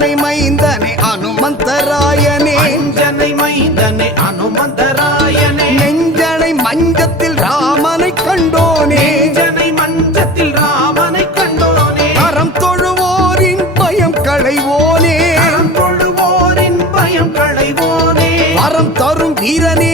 அஞ்சனை மைந்தனே அனுமந்தராயனே அஞ்சனை மைந்தனே அனுமந்தராயனே நெஞ்சனை மஞ்சத்தில் ராமனை கண்டோனே நெஞ்சனை மஞ்சத்தில் ராமனை கண்டோனே அறம் தொழுவோரின் பயம் களைவோனே அறம் தொழுவோரின் பயம் களைவோனே வரம் தரும் வீரனே